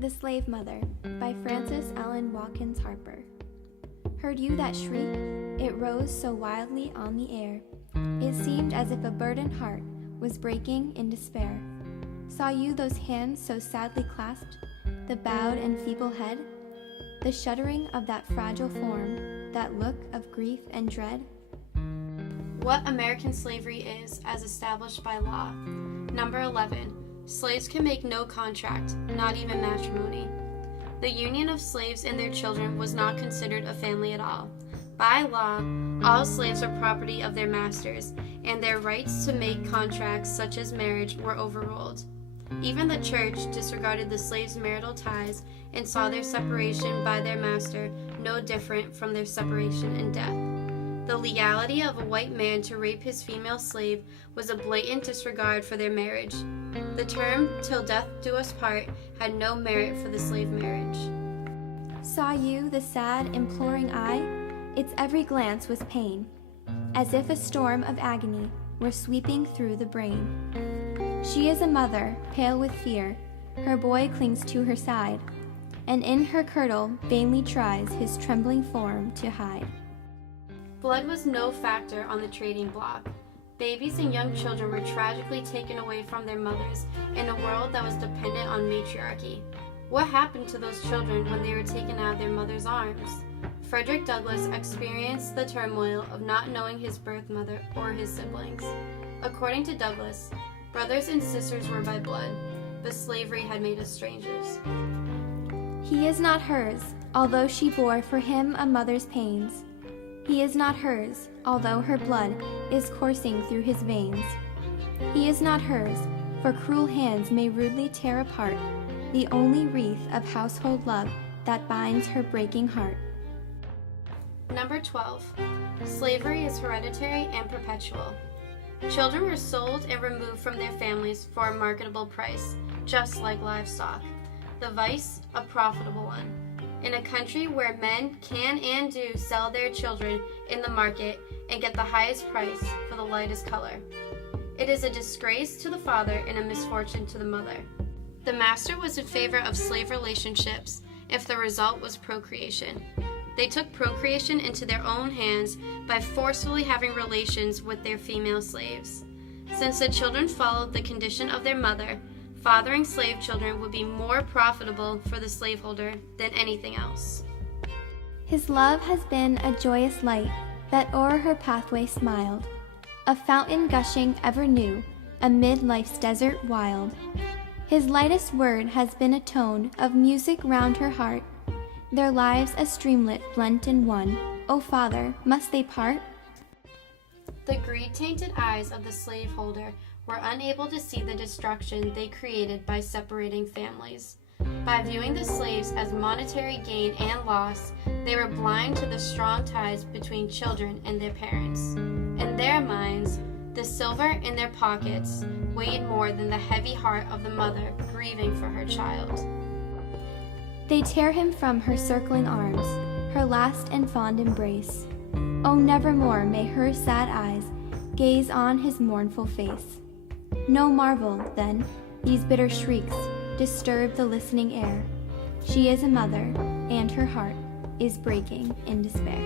The Slave Mother by Frances Ellen Watkins Harper. Heard you that shriek? It rose so wildly on the air. It seemed as if a burdened heart was breaking in despair. Saw you those hands so sadly clasped, the bowed and feeble head, the shuddering of that fragile form, that look of grief and dread? What American slavery is as established by law. Number 11. Slaves can make no contract, not even matrimony. The union of slaves and their children was not considered a family at all. By law, all slaves are property of their masters, and their rights to make contracts such as marriage were overruled. Even the church disregarded the slaves' marital ties and saw their separation by their master no different from their separation in death. The legality of a white man to rape his female slave was a blatant disregard for their marriage. The term "till death do us part" had no merit for the slave marriage. Saw you the sad, imploring eye? Its every glance was pain, as if a storm of agony were sweeping through the brain. She is a mother, pale with fear. Her boy clings to her side, and in her kirtle vainly tries his trembling form to hide. Blood was no factor on the trading block. Babies and young children were tragically taken away from their mothers in a world that was dependent on matriarchy. What happened to those children when they were taken out of their mother's arms? Frederick Douglass experienced the turmoil of not knowing his birth mother or his siblings. According to Douglass, brothers and sisters were by blood, but slavery had made us strangers. He is not hers, although she bore for him a mother's pains. He is not hers, although her blood is coursing through his veins. He is not hers, for cruel hands may rudely tear apart the only wreath of household love that binds her breaking heart. Number 12. Slavery is hereditary and perpetual. Children were sold and removed from their families for a marketable price, just like livestock. The vice, a profitable one. In a country where men can and do sell their children in the market and get the highest price for the lightest color. It is a disgrace to the father and a misfortune to the mother. The master was in favor of slave relationships if the result was procreation. They took procreation into their own hands by forcefully having relations with their female slaves. Since the children followed the condition of their mother, fathering slave children would be more profitable for the slaveholder than anything else. His love has been a joyous light that o'er her pathway smiled, a fountain gushing ever new amid life's desert wild. His lightest word has been a tone of music round her heart, their lives a streamlet blent in one. O Father, must they part? The greed-tainted eyes of the slaveholder were unable to see the destruction they created by separating families. By viewing the slaves as monetary gain and loss, they were blind to the strong ties between children and their parents. In their minds, the silver in their pockets weighed more than the heavy heart of the mother grieving for her child. They tear him from her circling arms, her last and fond embrace. Oh, nevermore may her sad eyes gaze on his mournful face. No marvel, then, these bitter shrieks disturb the listening air. She is a mother, and her heart is breaking in despair.